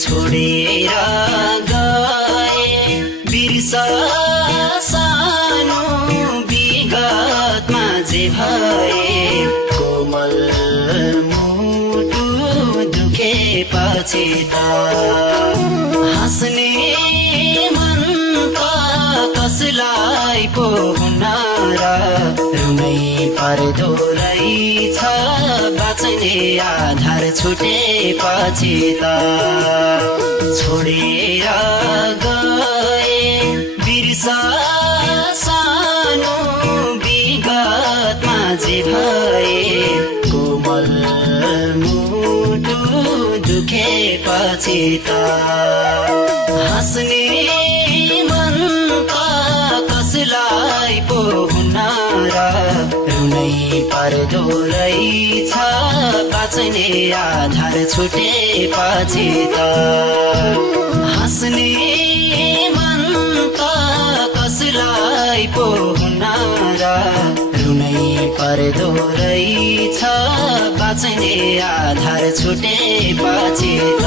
छोडेर गए बिर्सा सानो विगतमा जे भए कोमल मुटु दुखेपछि त हाँस्ने मन त कसलाई पो हुन्न र रुनै पर्दो रहेछ बाँच्ने आधार छुटेपछि त छोडेर गए बिर्सा सानो विगतमा जे भए कोमल मुटु दुखेपछि त हाँस्ने मन त कसलाई पो हुन्न र रुनै पर्दो रहेछ बाँच्ने आधार छुटेपछि त हाँस्ने मन त कसलाई पो हुन्न र रुनै पर्दो रहेछ बाँच्ने आधार छुटेपछि त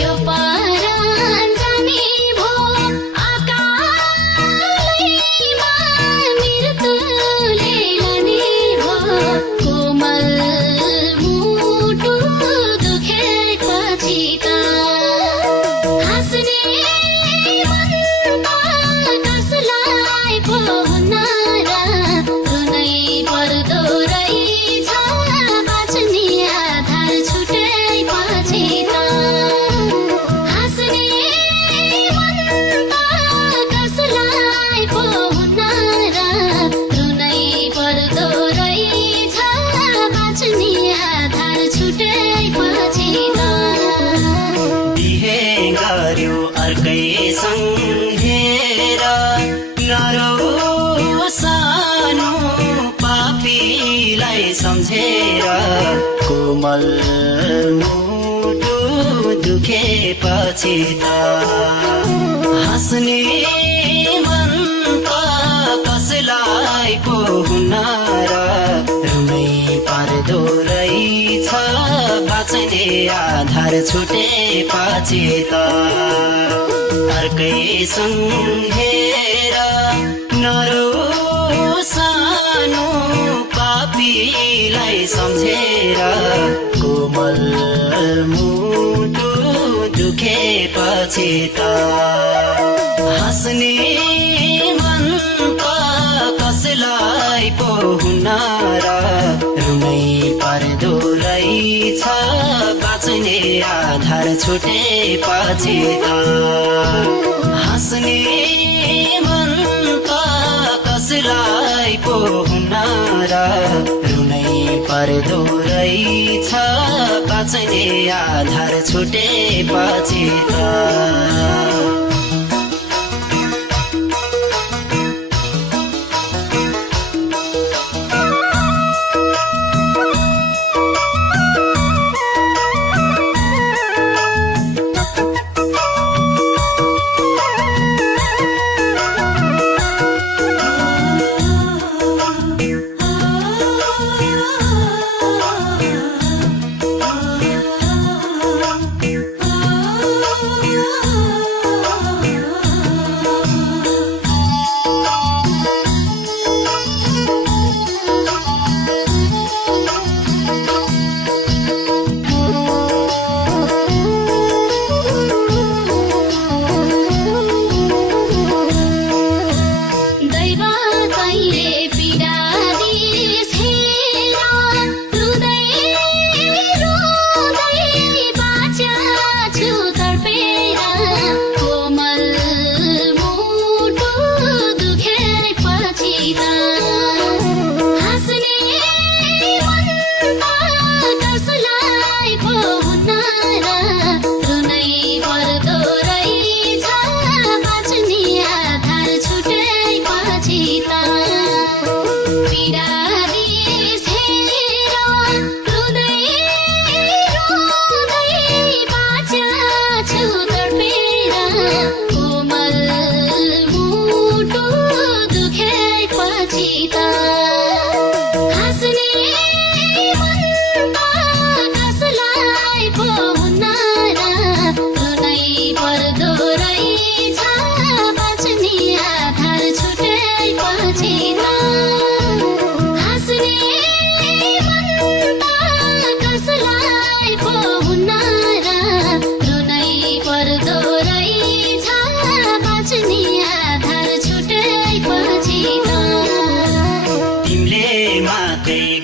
यो परान अर्कै सम्झेर नरौ सानो पापीलाई सम्झेर कोमल मुटु दुखेपछि त हाँस्ने मन त कसलाई पो हुन्न र रुनै पर्दो रहेछ बाँच्ने आधार छुटेपछि त अर्कै सम्झेर नरौ सानो पापीलाई सम्झेर कोमल मुटु दुखेपछि त हाँस्ने मन त कसलाई पो हुन्न र रुनै पर्दो रहेछ बाँच्ने आधार छुटेपछि त हाँस्ने मन त कसलाई पो हुन्न र रुनै पर्दो रहेछ बाँच्ने आधार छुटेपछि त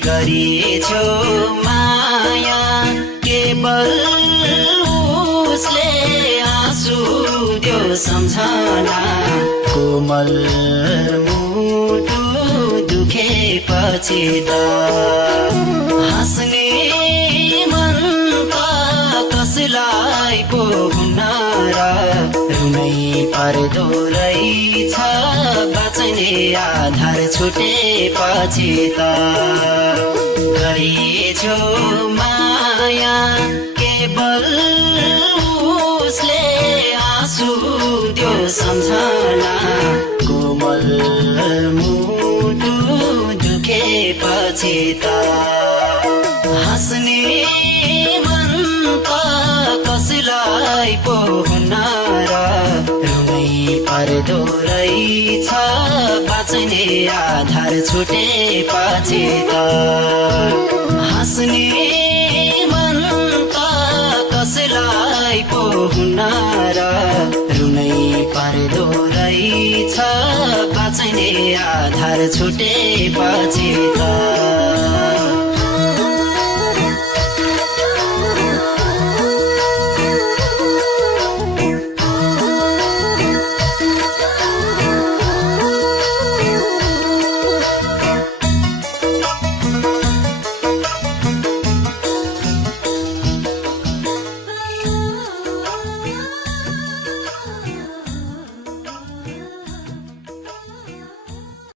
गरिछौ माया केवल उसले आँसु त्यो सम्झना कोमल मुटु दुखेपछि त हाँस्ने मन त कसलाई पो हुन्न र रुनै पर्दो रहेछ बाँच्ने आधार छुटेपछि त गरिछौ माया केवल उसले आँसु त्यो सम्झना कोमल मुटु दुखेपछि त हाँस्ने मन त कसलाई पो हुन्न र रुनै पर्दो रहेछ बाँच्ने आधार छुटेपछि त हाँस्ने मन त कसलाई पो हुन्न र रुनै पर्दो रहेछ बाँच्ने आधार छुटेपछि त